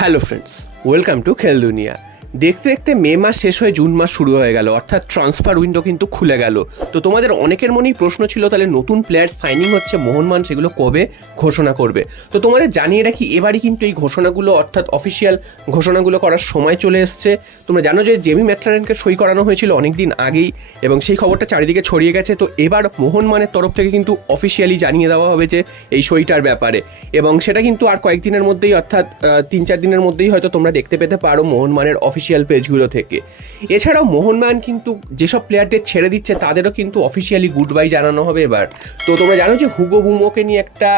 Hello friends, welcome to খেল দুনিয়া। দেখতে দেখতে মে মাস শেষ হয়ে জুন মাস শুরু হয়ে গেল, অর্থাৎ ট্রান্সফার উইন্ডো কিন্তু খুলে গেল। তো তোমাদের অনেকের মনেই প্রশ্ন ছিল, তাহলে নতুন প্লেয়ার সাইনিং হচ্ছে মোহনবাগান, সেগুলো কবে ঘোষণা করবে? তো তোমাদের জানিয়ে রাখি, এবারই কিন্তু এই ঘোষণাগুলো অর্থাৎ অফিসিয়াল ঘোষণাগুলো করার সময় চলে এসছে। তোমরা জানো যে জেমি ম্যাকলারেনকে সই করানো হয়েছিল অনেক দিন আগেই, এবং সেই খবরটা চারিদিকে ছড়িয়ে গেছে। তো এবার মোহনবাগানের তরফ থেকে কিন্তু অফিসিয়ালি জানিয়ে দেওয়া হবে যে এই সইটার ব্যাপারে, এবং সেটা কিন্তু আর কয়েকদিনের মধ্যেই, অর্থাৎ 3-4 দিনের মধ্যেই হয়তো তোমরা দেখতে পেতে পারো মোহনবাগানের অফিসিয়াল পেজগুলো থেকে। এছাড়াও মোহনবাগান কিন্তু যেসব প্লেয়ারদের ছেড়ে দিচ্ছে তাদেরও কিন্তু অফিসিয়ালি গুড বাই জানানো হবে এবার। তো তোমরা জানো যে হুগো বুমোকে নিয়ে একটা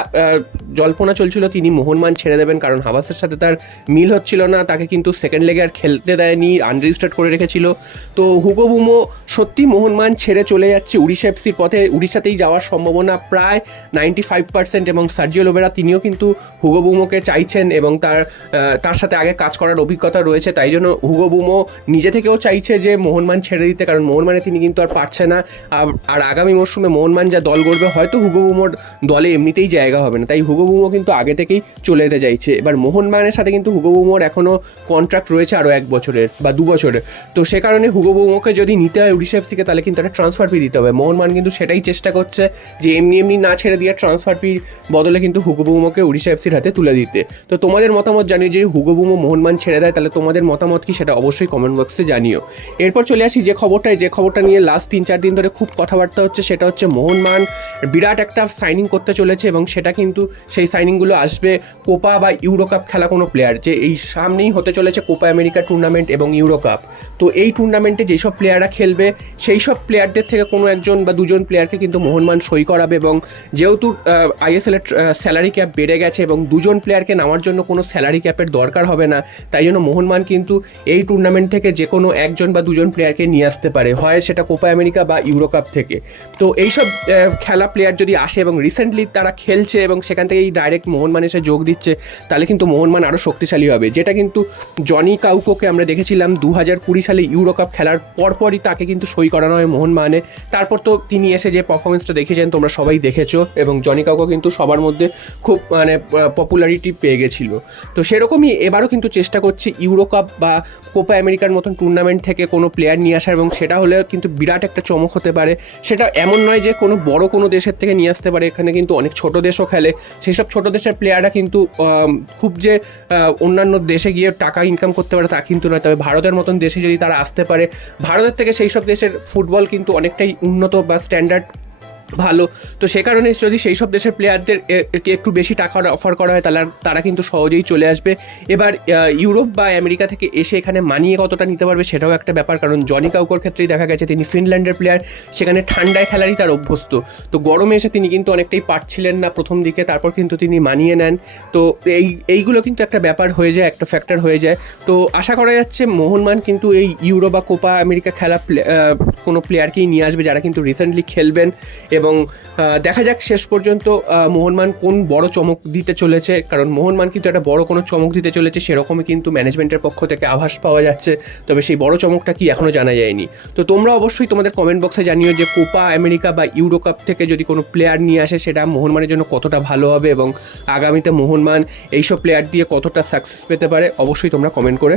জল্পনা চলছিল, তিনি মোহনবাগান ছেড়ে দেবেন, কারণ হাবাসের সাথে তার মিল হচ্ছিল না, তাকে কিন্তু সেকেন্ড লেগে আর খেলতে দেয়নি, আনরেজিস্টার্ড করে রেখেছিল। তো হুগো বুমো সত্যি মোহনবাগান ছেড়ে চলে যাচ্ছে উড়িষ্যা এফসির পথে, উড়িষ্যাতেই যাওয়ার সম্ভাবনা প্রায় 95%। এবং সার্জিও লোবেরা তিনিও কিন্তু হুগো বুমোকে চাইছেন, এবং তার সাথে আগে কাজ করার অভিজ্ঞতা রয়েছে, তাই জন্য হুগো বুমো নিজে থেকেও চাইছে যে মোহনবাগান ছেড়ে দিতে, কারণ মোহনবাগানে তিনি কিন্তু আর পারছে না। আর আগামী মরশুমে মোহনবাগান যা দল গড়বে, হয়তো হুগো বুমোর দলে এমনিতেই জায়গা হবে না, তাই হুগো বুমো কিন্তু আগে থেকেই চলে যেতে চাইছে। এবার মোহনবাগানের সাথে কিন্তু হুগো বুমোর এখনও কন্ট্রাক্ট রয়েছে আরও 1 বছরের বা 2 বছরের। তো সে কারণে হুগো বুমোকে যদি নিতে হয় উড়িষ্যা এফসিকে, তাহলে কিন্তু একটা ট্রান্সফার ফি দিতে হবে। মোহনবাগান কিন্তু সেটাই চেষ্টা করছে যে এমনি না ছেড়ে দিয়ে ট্রান্সফার ফির বদলে কিন্তু হুগো বুমোকে উড়িষ্যা এফসির হাতে তুলে দিতে। তো তোমাদের মতামত জানিয়ে, যে হুগো বুমো মোহনবাগান ছেড়ে দেয়, তাহলে তোমাদের মতামত কি সেটা অবশ্যই কমেন্ট বক্সে জানিও। এরপর চলে আসি যে খবরটা নিয়ে লাস্ট 3-4 দিন ধরে খুব কথাবার্তা হচ্ছে, সেটা হচ্ছে মোহনবাগান বিরাট একটা সাইনিং করতে চলেছে, এবং সেটা কিন্তু সেই সাইনিংগুলো আসবে কোপা বা ইউরো কাপ খেলা কোনো প্লেয়ার, যে এই সামনেই হতে চলেছে কোপা আমেরিকা টুর্নামেন্ট এবং ইউরো কাপ। তো এই টুর্নামেন্টে যেসব প্লেয়াররা খেলবে, সেই সব প্লেয়ারদের থেকে কোনো 1জন বা 2জন প্লেয়ারকে কিন্তু মোহনবাগান সই করাবে। এবং যেহেতু আইএসএল এর স্যালারি ক্যাপ বেড়ে গেছে, এবং 2জন প্লেয়ারকে নেওয়ার জন্য কোনো স্যালারি ক্যাপের দরকার হবে না, তাই জন্য মোহনবাগান কিন্তু এই টুর্নামেন্ট থেকে যে কোনো 1জন বা 2জন প্লেয়ারকে নিয়ে আসতে পারে, হয় সেটা কোপা আমেরিকা বা ইউরো কাপ থেকে। তো এইসব খেলা প্লেয়ার যদি আসে এবং রিসেন্টলি তারা খেলছে এবং সেখান থেকেই ডাইরেক্ট মোহনবাগান এসে যোগ দিচ্ছে, তাহলে কিন্তু মোহনবাগান আরও শক্তিশালী হবে। যেটা কিন্তু জনি কাউকোকে আমরা দেখেছিলাম 2020 সালে ইউরো কাপ খেলার পরপরই তাকে কিন্তু সই করানো হয় মোহনবাগানে। তারপর তো তিনি এসে যে পারফরমেন্সটা দেখিয়েছেন তোমরা সবাই দেখেছো, এবং জনি কাউকো কিন্তু সবার মধ্যে খুব পপুলারিটি পেয়ে গেছিলো। তো সেরকমই এবারও কিন্তু চেষ্টা করছে ইউরো কাপ বা কোপা আমেরিকার মতন টুর্নামেন্ট থেকে কোনো প্লেয়ার নিয়ে আসার, এবং সেটা হলে কিন্তু বিরাট একটা চমক হতে পারে। সেটা এমন নয় যে কোনো বড় কোনো দেশের থেকে নিয়ে আসতে পারে, এখানে কিন্তু অনেক ছোট দেশও খেলে। সেই সব ছোটো দেশের প্লেয়াররা কিন্তু খুব যে অন্যান্য দেশে গিয়ে টাকা ইনকাম করতে পারে তা কিন্তু নয়, তবে ভারতের মতন দেশে যদি তারা আসতে পারে, ভারতের থেকে সেই সব দেশের ফুটবল কিন্তু অনেকটাই উন্নত বা স্ট্যান্ডার্ড ভালো। তো সে কারণে যদি সেই সব দেশের প্লেয়ারদের একটু বেশি টাকার অফার করা হয়, তাহলে তারা কিন্তু সহজেই চলে আসবে। এবার ইউরোপ বা আমেরিকা থেকে এসে এখানে মানিয়ে কতটা নিতে পারবে সেটাও একটা ব্যাপার, কারণ জনি কাউকোর ক্ষেত্রেই দেখা গেছে তিনি ফিনল্যান্ডের প্লেয়ার, সেখানে ঠান্ডায় খেলারই তার অভ্যস্ত। তো গরমে এসে তিনি কিন্তু অনেকটাই পারছিলেন না প্রথম দিকে, তারপর কিন্তু তিনি মানিয়ে নেন। তো এইগুলো কিন্তু একটা ব্যাপার হয়ে যায়, একটা ফ্যাক্টর হয়ে যায়। তো আশা করা যাচ্ছে মোহনবাগান কিন্তু এই ইউরো বা কোপা আমেরিকা খেলা কোনো প্লেয়ারকেই নিয়ে আসবে যারা কিন্তু রিসেন্টলি খেলবেন, এবং দেখা যাক শেষ পর্যন্ত মোহনবাগান কোন বড় চমক দিতে চলেছে, কারণ মোহনবাগান কিন্তু একটা বড় কোনো চমক দিতে চলেছে সেরকমই কিন্তু ম্যানেজমেন্টের পক্ষ থেকে আভাস পাওয়া যাচ্ছে, তবে সেই বড় চমকটা কি এখনও জানা যায়নি। তো তোমরা অবশ্যই তোমাদের কমেন্ট বক্সে জানিও যে কোপা আমেরিকা বা ইউরো কাপ থেকে যদি কোনো প্লেয়ার নিয়ে আসে সেটা মোহনবাগানের জন্য কতটা ভালো হবে, এবং আগামীতে মোহনবাগান এইসব প্লেয়ার দিয়ে কতটা সাকসেস পেতে পারে, অবশ্যই তোমরা কমেন্ট করে